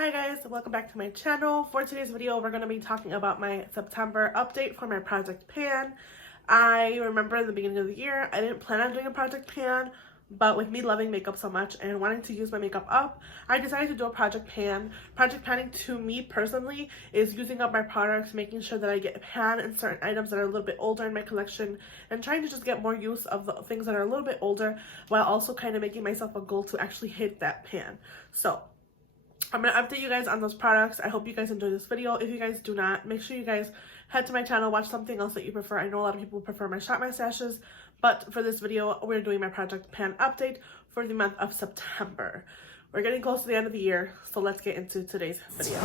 Hi guys, welcome back to my channel. For today's video, we're going to be talking about my September update for my Project Pan. I remember in the beginning of the year, I didn't plan on doing a Project Pan, but with me loving makeup so much and wanting to use my makeup up, I decided to do a Project Pan. Project Panning to me personally is using up my products, making sure that I get pan in certain items that are a little bit older in my collection, and trying to just get more use of the things that are a little bit older while also kind of making myself a goal to actually hit that pan. So I'm going to update you guys on those products. I hope you guys enjoy this video. If you guys do not, make sure you guys head to my channel, watch something else that you prefer. I know a lot of people prefer my Shop My Stashes, but for this video, we're doing my Project Pan update for the month of September. We're getting close to the end of the year, so let's get into today's video.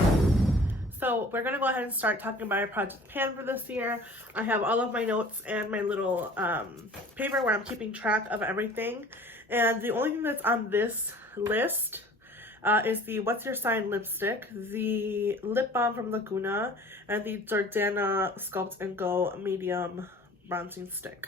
So we're going to go ahead and start talking about my Project Pan for this year. I have all of my notes and my little paper where I'm keeping track of everything. And the only thing that's on this list is the What's Your Sign lipstick, the lip balm from Laguna, and the Jordana Sculpt and Go medium bronzing stick.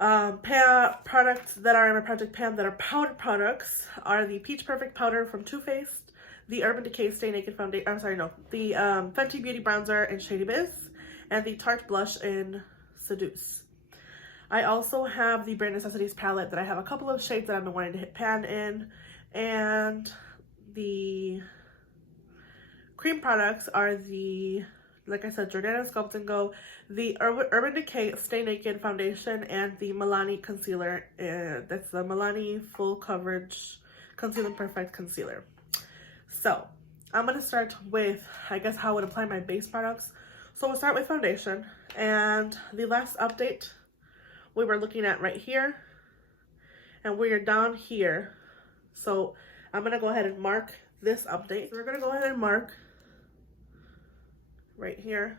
Products that are in my Project Pan that are powder products are the Peach Perfect powder from Too Faced, the Urban Decay Stay Naked foundation, the Fenty Beauty bronzer in Shady Biz, and the Tarte blush in Seduce. I also have the Bare Necessities palette that I have a couple of shades that I've been wanting to hit pan in. And the cream products are the, like I said, Jordana Sculpt and Go, the Urban Decay Stay Naked foundation, and the Milani concealer. That's the Milani Full Coverage Concealing Perfect Concealer. So I'm going to start with, I guess, how I would apply my base products. So we'll start with foundation. And the last update we were looking at right here, and we are down here. So I'm going to go ahead and mark this update. So we're going to go ahead and mark right here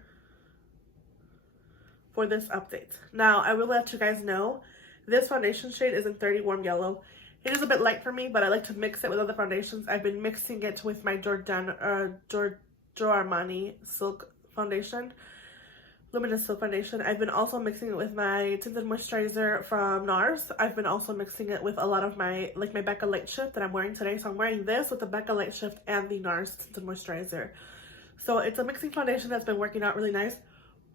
for this update. Now, I will let you guys know, this foundation shade is in 30 Warm Yellow. It is a bit light for me, but I like to mix it with other foundations. I've been mixing it with my Giorgio Armani Silk Foundation. Luminous Silk Foundation. I've been also mixing it with my tinted moisturizer from NARS. I've been also mixing it with a lot of my, like my Becca Light Shift that I'm wearing today. So I'm wearing this with the Becca Light Shift and the NARS tinted moisturizer. So it's a mixing foundation that's been working out really nice.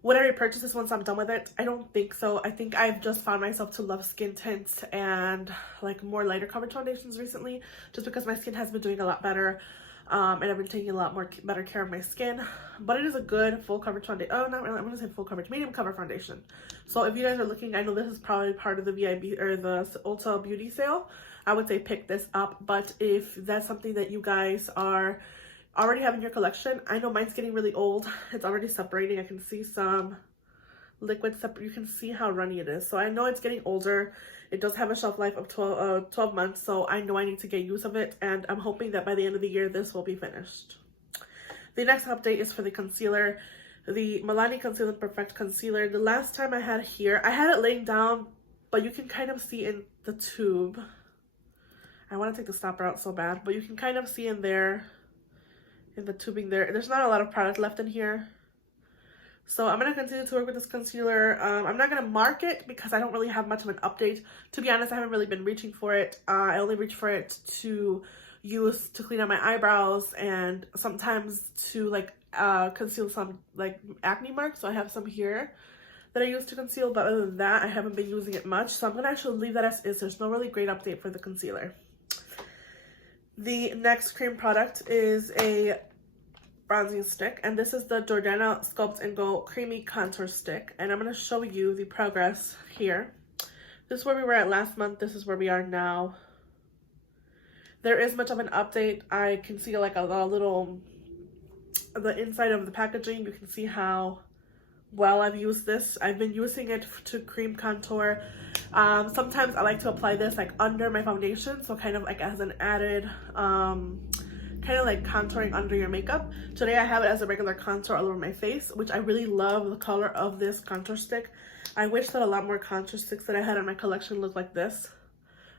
Would I repurchase this once I'm done with it? I don't think so. I think I've just found myself to love skin tints and like more lighter coverage foundations recently, just because my skin has been doing a lot better. And I've been taking a lot more better care of my skin, but it is a good full coverage foundation. Oh, not really, I'm gonna say full coverage, medium cover foundation. So if you guys are looking, I know this is probably part of the VIB or the Ulta Beauty sale, I would say pick this up. But if that's something that you guys are already have in your collection, I know mine's getting really old. It's already separating. I can see some liquid you can see how runny it is. So I know it's getting older. It does have a shelf life of 12 months, so I know I need to get use of it, and I'm hoping that by the end of the year this will be finished. The next update is for the concealer, the Milani Concealing Perfect Concealer. The last time I had here, I had it laying down, but you can kind of see in the tube. I want to take the stopper out so bad, but you can kind of see in there, in the tubing there. There's not a lot of product left in here. So I'm going to continue to work with this concealer. I'm not going to mark it because I don't really have much of an update. To be honest, I haven't really been reaching for it. I only reach for it to use to clean out my eyebrows and sometimes to like conceal some like acne marks. So I have some here that I use to conceal, but other than that, I haven't been using it much. So I'm going to actually leave that as is. There's no really great update for the concealer. The next cream product is a bronzing stick, and this is the Jordana Sculpt and Go Creamy Contour Stick, and I'm going to show you the progress here. This is where we were at last month. This is where we are now. There is much of an update. I can see like a little, the inside of the packaging. You can see how well I've used this. I've been using it to cream contour. Sometimes I like to apply this like under my foundation, so kind of like as an added kind of like contouring under your makeup. Today I have it as a regular contour all over my face, which I really love the color of this contour stick. I wish that a lot more contour sticks that I had in my collection looked like this.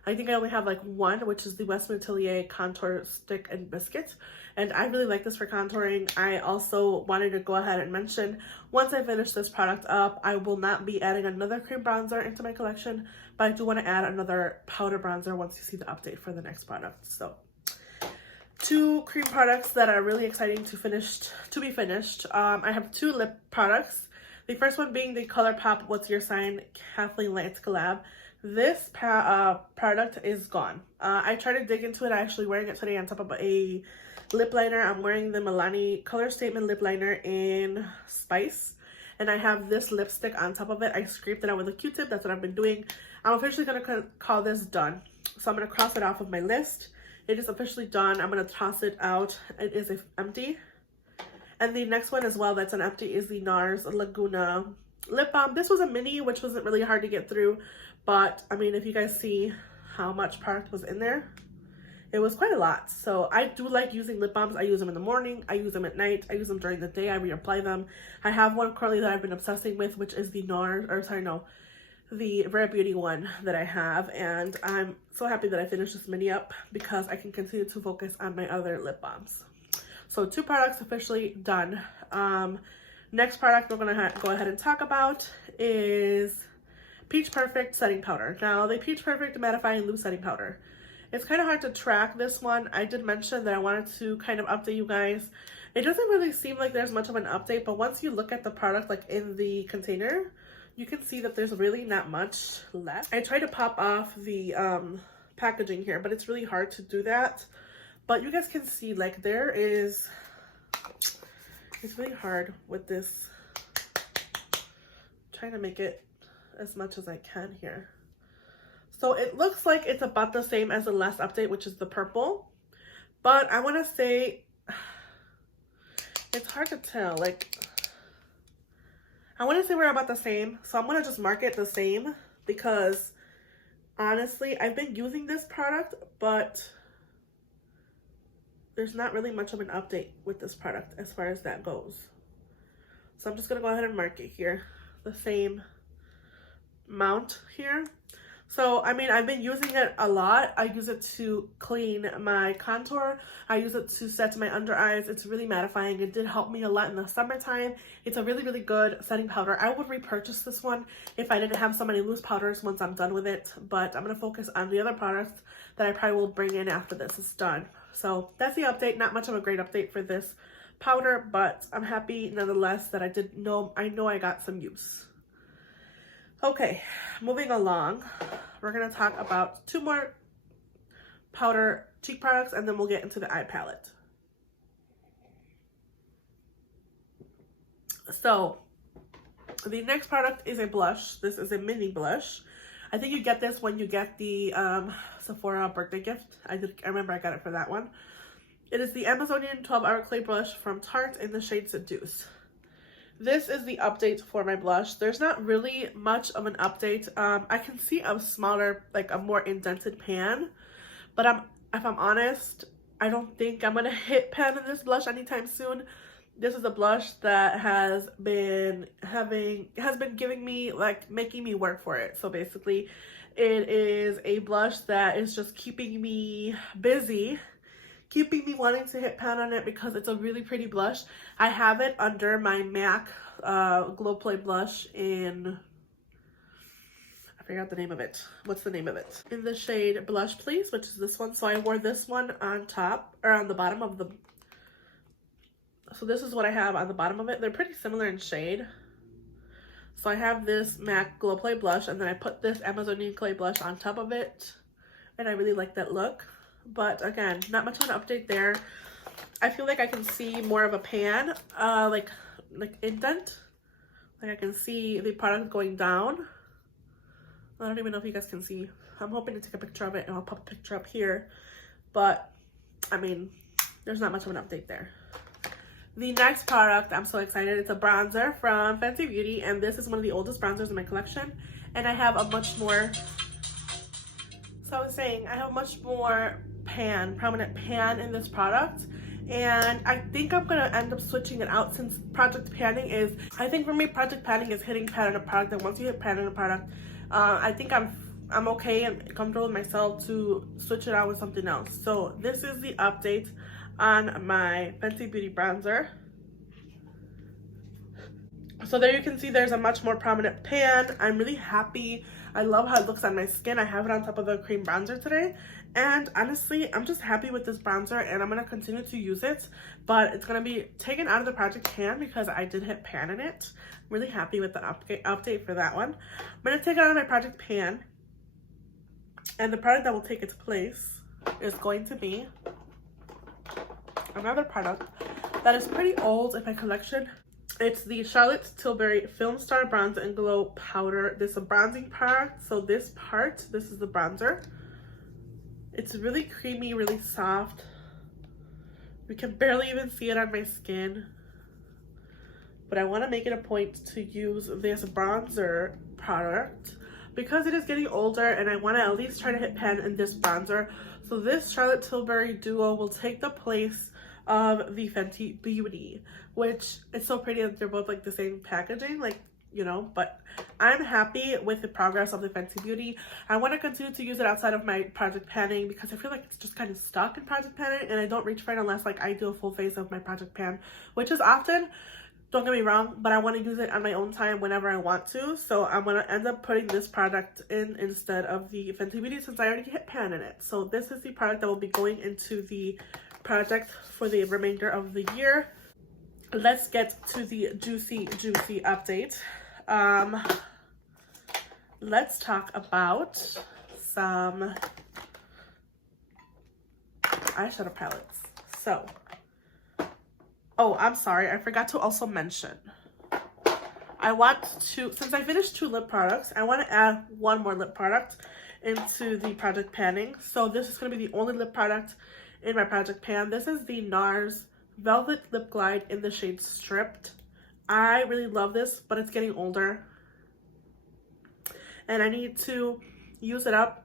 I think I only have like one, which is the Westman Atelier Contour Stick and Biscuit, and I really like this for contouring. I also wanted to go ahead and mention, once I finish this product up, I will not be adding another cream bronzer into my collection, but I do want to add another powder bronzer once you see the update for the next product. So two cream products that are really exciting to be finished. I have two lip products. The first one being the ColourPop What's Your Sign Kathleen Lights Collab. This product is gone. I tried to dig into it. I'm actually wearing it today on top of a lip liner. I'm wearing the Milani Color Statement lip liner in Spice. And I have this lipstick on top of it. I scraped it out with a Q-tip. That's what I've been doing. I'm officially going to call this done. So I'm going to cross it off of my list. It is officially done. I'm going to toss it out. It is empty. And the next one as well that's an empty is the NARS Laguna lip balm. This was a mini, which wasn't really hard to get through. But, I mean, if you guys see how much product was in there, it was quite a lot. So I do like using lip balms. I use them in the morning. I use them at night. I use them during the day. I reapply them. I have one currently that I've been obsessing with, which is the the Rare Beauty one that I have. And I'm so happy that I finished this mini up because I can continue to focus on my other lip balms. So two products officially done. Next product we're going to go ahead and talk about is Peach Perfect Setting Powder. Now, the Peach Perfect Mattifying Loose Setting Powder. It's kind of hard to track this one. I did mention that I wanted to kind of update you guys. It doesn't really seem like there's much of an update, but once you look at the product like in the container, you can see that there's really not much left. I tried to pop off the packaging here, but it's really hard to do that. But you guys can see like it's really hard with this. I'm trying to make it as much as I can here. So it looks like it's about the same as the last update, which is the purple. But I want to say, it's hard to tell. Like, I want to say we're about the same. So I'm going to just mark it the same because, honestly, I've been using this product, but there's not really much of an update with this product as far as that goes. So I'm just going to go ahead and mark it here. The same amount here. So, I mean, I've been using it a lot. I use it to clean my contour. I use it to set my under eyes. It's really mattifying. It did help me a lot in the summertime. It's a really, really good setting powder. I would repurchase this one if I didn't have so many loose powders once I'm done with it. But I'm going to focus on the other products that I probably will bring in after this is done. So, that's the update. Not much of a great update for this powder, but I'm happy nonetheless that I know I got some use. Okay, moving along, we're going to talk about two more powder cheek products and then we'll get into the eye palette. So, the next product is a blush. This is a mini blush. I think you get this when you get the Sephora birthday gift. I remember I got it for that one. It is the Amazonian 12-Hour Clay Brush from Tarte in the shade Seduce. This is the update for my blush. There's not really much of an update. I can see a smaller, like a more indented pan, but if I'm honest, I don't think I'm gonna hit pan in this blush anytime soon. This is a blush that has been giving me, like, making me work for it. So basically, it is a blush that is just keeping me busy, keeping me wanting to hit pan on it because it's a really pretty blush. I have it under my MAC Glow Play blush in, I forgot the name of it. What's the name of it? In the shade Blush Please, which is this one. So I wore this one on top, or on the bottom of the, so this is what I have on the bottom of it. They're pretty similar in shade. So I have this MAC Glow Play blush, and then I put this Amazonian Clay blush on top of it, and I really like that look. But again, not much of an update there. I feel like I can see more of a pan, like indent. Like I can see the product going down. I don't even know if you guys can see. I'm hoping to take a picture of it and I'll pop a picture up here. But, I mean, there's not much of an update there. The next product, I'm so excited. It's a bronzer from Fenty Beauty. And this is one of the oldest bronzers in my collection. And I have a much more, so I was saying, I have much more prominent pan in this product, and I think I'm gonna end up switching it out since project panning is, I think for me project panning is hitting pan in a product, and once you hit pan in a product, I think I'm okay and comfortable with myself to switch it out with something else. So this is the update on my Fenty Beauty bronzer. So there you can see there's a much more prominent pan. I'm really happy. I love how it looks on my skin. I have it on top of the cream bronzer today, And honestly, I'm just happy with this bronzer, and I'm going to continue to use it, but it's going to be taken out of the Project Pan because I did hit pan in it. I'm really happy with the update for that one. I'm going to take it out of my Project Pan, and the product that will take its place is going to be another product that is pretty old in my collection. It's the Charlotte Tilbury Film Star Bronze and Glow Powder. This is a bronzing product, so this is the bronzer. It's really creamy, really soft. You can barely even see it on my skin. But I want to make it a point to use this bronzer product because it is getting older and I want to at least try to hit pan in this bronzer. So this Charlotte Tilbury duo will take the place of the Fenty Beauty, which it's so pretty that they're both like the same packaging, like, you know, but I'm happy with the progress of the Fenty Beauty. I want to continue to use it outside of my Project Panning because I feel like it's just kind of stuck in Project Panning and I don't reach for it unless like I do a full face of my Project Pan, which is often, don't get me wrong, but I want to use it on my own time whenever I want to. So I'm going to end up putting this product in instead of the Fenty Beauty since I already hit pan in it. So this is the product that will be going into the project for the remainder of the year. Let's get to the juicy update. Let's talk about some eyeshadow palettes. So, oh, I'm sorry, I forgot to also mention. I want to, since I finished 2 lip products, I want to add 1 more lip product into the Project Panning. So this is going to be the only lip product in my Project Pan. This is the NARS Velvet Lip Glide in the shade Stripped. I really love this, but it's getting older and I need to use it up.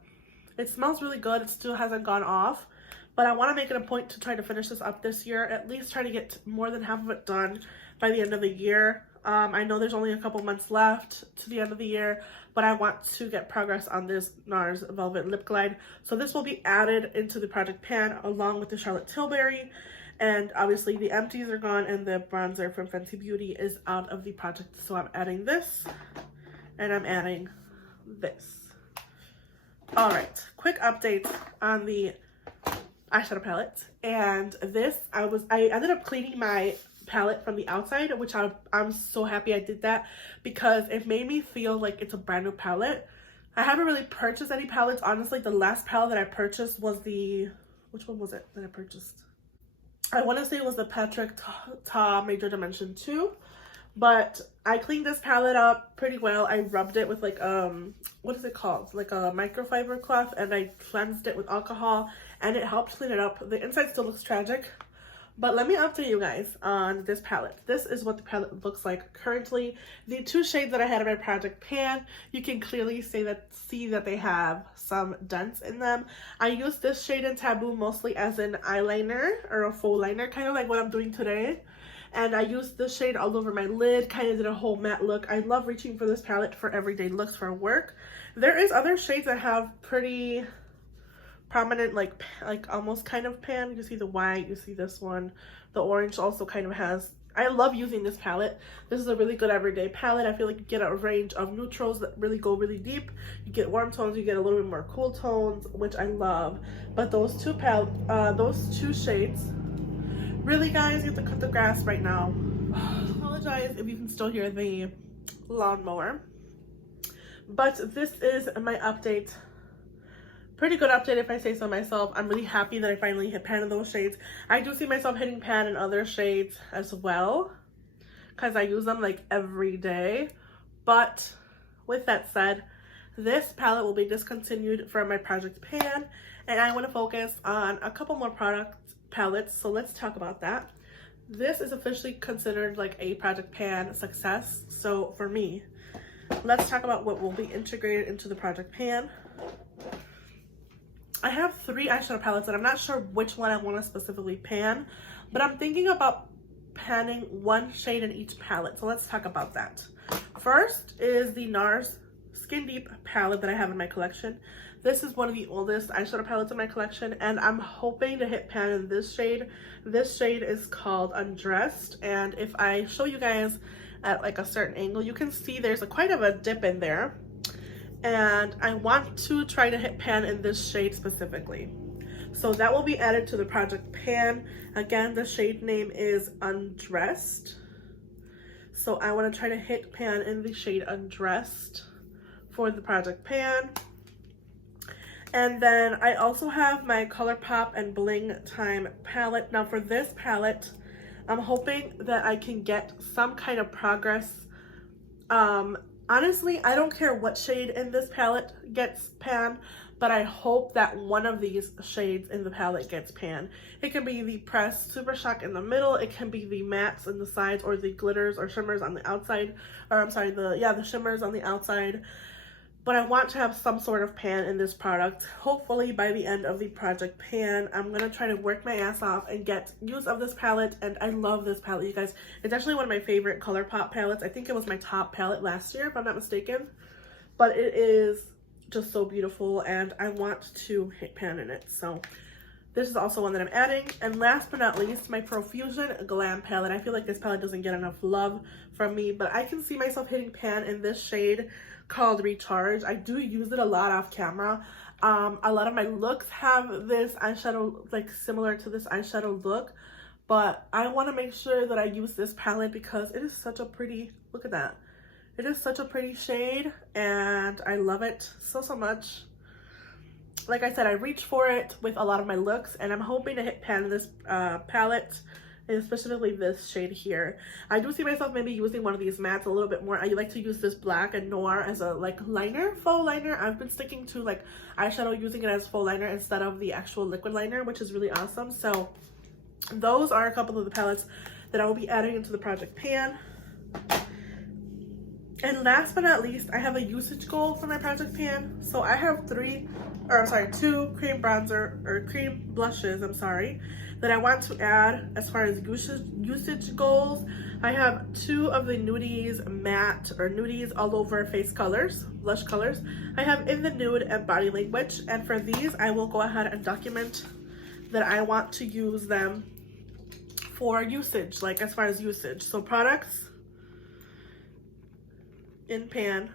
It smells really good. It still hasn't gone off, but I want to make it a point to try to finish this up this year, at least try to get more than half of it done by the end of the year. I know there's only a couple months left to the end of the year, but I want to get progress on this NARS Velvet Lip Glide. So this will be added into the Project Pan along with the Charlotte Tilbury. And obviously the empties are gone and the bronzer from Fenty Beauty is out of the project. So I'm adding this and I'm adding this. All right, quick update on the eyeshadow palette. And this, I ended up cleaning my palette from the outside, which I'm so happy I did that because it made me feel like it's a brand new palette. I haven't really purchased any palettes. Honestly, the last palette that I purchased was the, which one was it that I purchased? I want to say it was the Patrick Ta Major Dimension 2, but I cleaned this palette up pretty well. I rubbed it with like, what is it called? Like a microfiber cloth, and I cleansed it with alcohol and it helped clean it up. The inside still looks tragic, but let me update you guys on this palette. This is what the palette looks like currently. The 2 shades that I had in my Project Pan, you can clearly see that they have some dents in them. I used this shade in Taboo mostly as an eyeliner or a faux liner, kind of like what I'm doing today. And I used this shade all over my lid, kind of did a whole matte look. I love reaching for this palette for everyday looks for work. There is other shades that have pretty prominent like almost kind of pan. You see the white, you see this one. The orange also kind of has, I love using this palette. This is a really good everyday palette. I feel like you get a range of neutrals that really go really deep. You get warm tones, you get a little bit more cool tones, which I love. But those two shades, really guys, you have to cut the grass right now. I apologize if you can still hear the lawnmower. But this is my update. Pretty good update if I say so myself. I'm really happy that I finally hit pan in those shades. I do see myself hitting pan in other shades as well because I use them like every day. But with that said, this palette will be discontinued from my Project Pan and I want to focus on a couple more palettes. So let's talk about that. This is officially considered like a Project Pan success. So for me, let's talk about what will be integrated into the Project Pan. I have 3 eyeshadow palettes and I'm not sure which one I want to specifically pan, but I'm thinking about panning 1 shade in each palette. So let's talk about that. First is the NARS Skin Deep palette that I have in my collection. This is one of the oldest eyeshadow palettes in my collection and I'm hoping to hit pan in this shade. This shade is called Undressed, and if I show you guys at like a certain angle, you can see there's quite of a dip in there. and I want to try to hit pan in this shade specifically. So that will be added to the project pan. Again, the shade name is Undressed. So I want to try to hit pan in the shade Undressed for the project pan. And then I also have my ColourPop and Bling Time palette. Now for this palette, I'm hoping that I can get some kind of progress. Honestly, I don't care what shade in this palette gets pan, but I hope that one of these shades in the palette gets pan. It can be the pressed Super Shock in the middle, it can be the mattes in the sides, or the glitters or shimmers on the outside, or I'm sorry, the shimmers on the outside. But I want to have some sort of pan in this product. Hopefully by the end of the project pan, I'm going to try to work my ass off and get use of this palette. And I love this palette, you guys. It's actually one of my favorite ColourPop palettes. I think it was my top palette last year, if I'm not mistaken. But it is just so beautiful, and I want to hit pan in it. So this is also one that I'm adding. And last but not least, my Profusion Glam palette. I feel like this palette doesn't get enough love from me, but I can see myself hitting pan in this shade called Recharge. I do use it a lot off camera. A lot of my looks have this eyeshadow, like similar to this eyeshadow look, but I want to make sure that I use this palette because it is such a pretty, look at that. It is such a pretty shade, and I love it so much. Like I said, I reach for it with a lot of my looks, and I'm hoping to hit pan in this palette, and specifically this shade here. I do see myself maybe using one of these mattes a little bit more. I like to use this black and noir as a like liner, faux liner. I've been sticking to like eyeshadow, using it as faux liner instead of the actual liquid liner, which is really awesome. So those are a couple of the palettes that I will be adding into the project pan. And last but not least, I have a usage goal for my project pan. So I have two cream blushes, that I want to add as far as usage goals. I have 2 of the Nudies matte or Nudies all over face colors, blush colors. I have In the Nude and Body Language, and for these I will go ahead and document that I want to use them for usage, like as far as usage. So products in pan,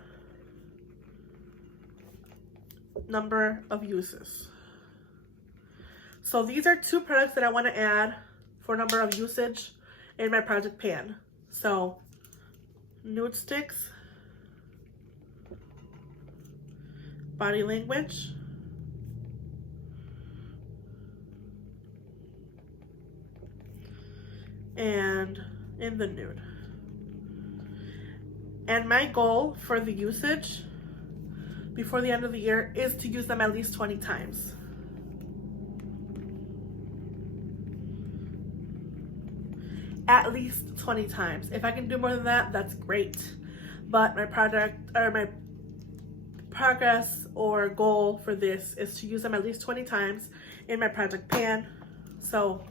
number of uses. So these are 2 products that I want to add for number of usage in my project pan. So Nude Sticks, Body Language, and In the Nude. And my goal for the usage before the end of the year is to use them at least 20 times. At least 20 times. If I can do more than that, that's great. But my progress or goal for this is to use them at least 20 times in my project pan. So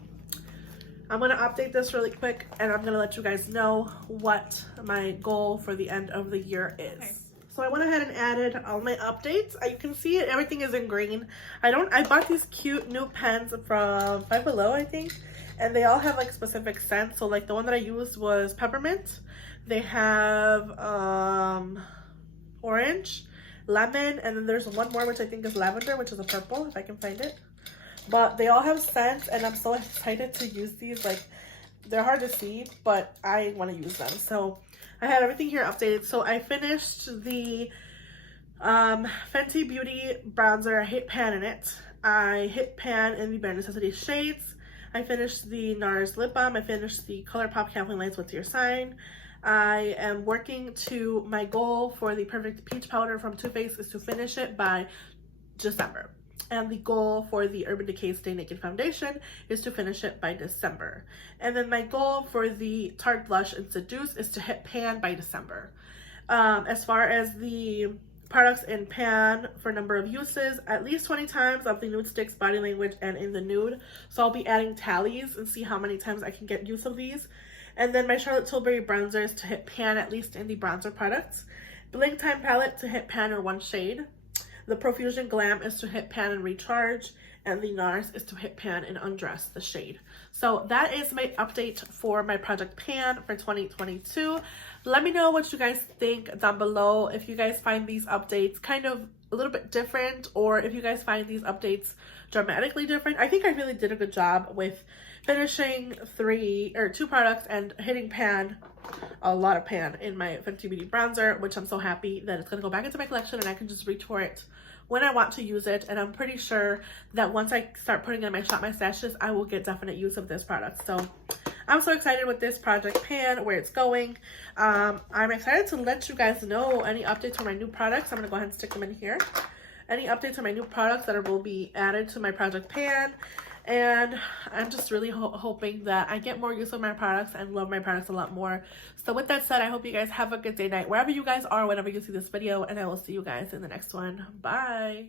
I'm going to update this really quick, and I'm going to let you guys know what my goal for the end of the year is. Okay. So I went ahead and added all my updates. You can see it, everything is in green. I bought these cute new pens from Five Below, I think. And they all have like specific scents. So like the one that I used was peppermint. They have orange, lemon, and then there's one more which I think is lavender, which is a purple, if I can find it. But they all have scents, and I'm so excited to use these. Like, they're hard to see, but I want to use them. So I had everything here updated. So I finished the Fenty Beauty bronzer. I hit pan in it. I hit pan in the Bare Necessity shades. I finished the NARS lip balm. I finished the ColourPop Kathleen Lights What's Your Sign. I am working to my goal for the Perfect Peach Powder from Too Faced is to finish it by December. And the goal for the Urban Decay Stay Naked Foundation is to finish it by December. And then my goal for the Tarte Blush in Seduce is to hit pan by December. As far as the products in pan for number of uses, at least 20 times of the Nude Sticks, Body Language, and In the Nude. So I'll be adding tallies and see how many times I can get use of these. And then my Charlotte Tilbury bronzers to hit pan at least in the bronzer products. Bling Time palette to hit pan in 1 shade. The Profusion Glam is to hit pan and Recharge. And the NARS is to hit pan and Undress, the shade. So that is my update for my Project Pan for 2022. Let me know what you guys think down below. If you guys find these updates kind of a little bit different, or if you guys find these updates dramatically different. I think I really did a good job with finishing 2 products and hitting pan, a lot of pan in my Fenty Beauty bronzer, which I'm so happy that it's going to go back into my collection and I can just reach for it when I want to use it. And I'm pretty sure that once I start putting in my Shop My Stashes, I will get definite use of this product. So I'm so excited with this Project Pan, where it's going. I'm excited to let you guys know any updates for my new products. I'm going to go ahead and stick them in here. Any updates on my new products that will be added to my Project Pan. And I'm just really hoping that I get more use of my products and love my products a lot more. So with that said, I hope you guys have a good day, night, wherever you guys are, whenever you see this video. And I will see you guys in the next one. Bye.